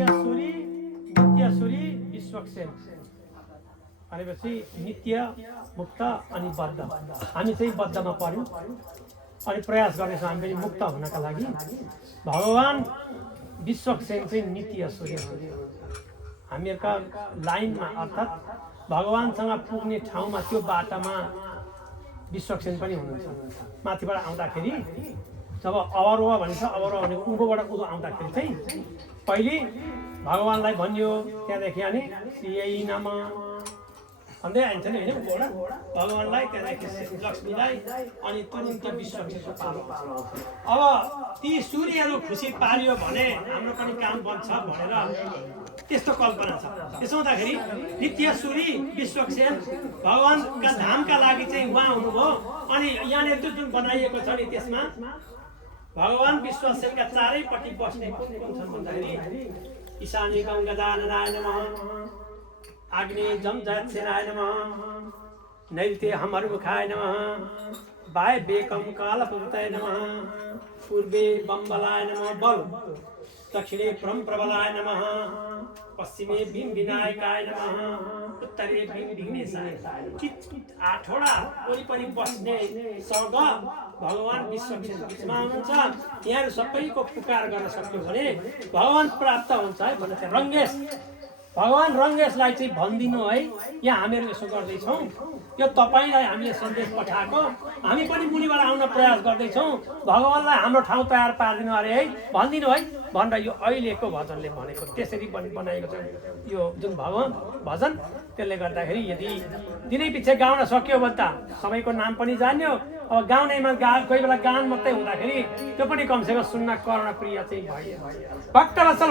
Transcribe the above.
नित्यश्वरी विश्वक्सेन भनेपछि नित्य मुक्त अनि बद्ध। हामी चाहिँ बद्धमा पर्यौँ अनि प्रयास गर्दैछौँ हामी पनि मुक्त हुनका लागि। भगवान विश्वक्सेन चाहिँ नित्यश्वरी हामीहरूका लाइनमा अर्थात् भगवानसँग पुग्ने ठाउँमा त्यो बाटामा विश्वक्सेन पनि हुनुहुन्छ। माथिबाट आउँदाखेरि जब अवरोह भनिन्छ, अवरोह भनेको उँभोबाट उँभो आउँदाखेरि चाहिँ पहिले भगवानलाई भनियो, त्यहाँदेखि अनि श्रीयै नमः भन्दै आइन्छ नि होइन, उँभोबाट भगवानलाई, त्यहाँदेखि लक्ष्मीलाई, अनि तुरुन्त विश्वक्सेनको पालो। अब ती सूर्यहरू खुसी पारियो भने हाम्रो पनि काम बन्छ भनेर त्यस्तो कल्पना छ। त्यसो हुँदाखेरि नित्यश्वरी विश्वक्सेन भगवानका धामका लागि चाहिँ उहाँ हुनुभयो। अनि यहाँनिर जुन बनाइएको छ नि त्यसमा भगवान विश्वक्सेनका चारैपट्टि बस्ने कुन छन् भन्दाखेरि ईशानी गङ्गाधराय नमः, आग्नेय जमजयत्सेनाय नमः, नैऋत्य हमरुमुखाय नमः, वायव्ये कंकालपूर्ताय नमः, पूर्वे बम्बलाय नमः बल, दक्षिणे प्रबलाय नमः, पश्चिमे भीम विनायकाय नमः, उत्तरे भीम विघ्नेशाय नमः। आठवटा वरिपरि बस्ने सँग भगवान विश्वक्सेन बिचमा हुनुहुन्छ। यहाँहरू सबैको पुकार गर्न सक्यो भने भगवान प्राप्त हुन्छ है भन्ने चाहिँ रङ्गेश भगवान रङ्गेशलाई चाहिँ भनिदिनु है। यहाँ हामीहरू यसो गर्दैछौँ, यो तपाईँलाई हामीले सन्देश पठाएको, हामी पनि मुनिबाट आउन प्रयास गर्दैछौँ, भगवानलाई हाम्रो ठाउँ तयार पारिदिनु अरे है, भनिदिनु है भनेर यो अहिलेको भजनले भनेको। त्यसरी बनाएको छ यो जुन भजन। त्यसले गर्दाखेरि यदि दिनै पछि गाउन सक्यो भने त सबैको नाम पनि जान्यो। अब गाउनेमा कोही बेला गान मात्रै हुँदाखेरि त्यो पनि कमसेकम सुन्न कर्णप्रिय चाहिँ भयो। भक्तवत्सल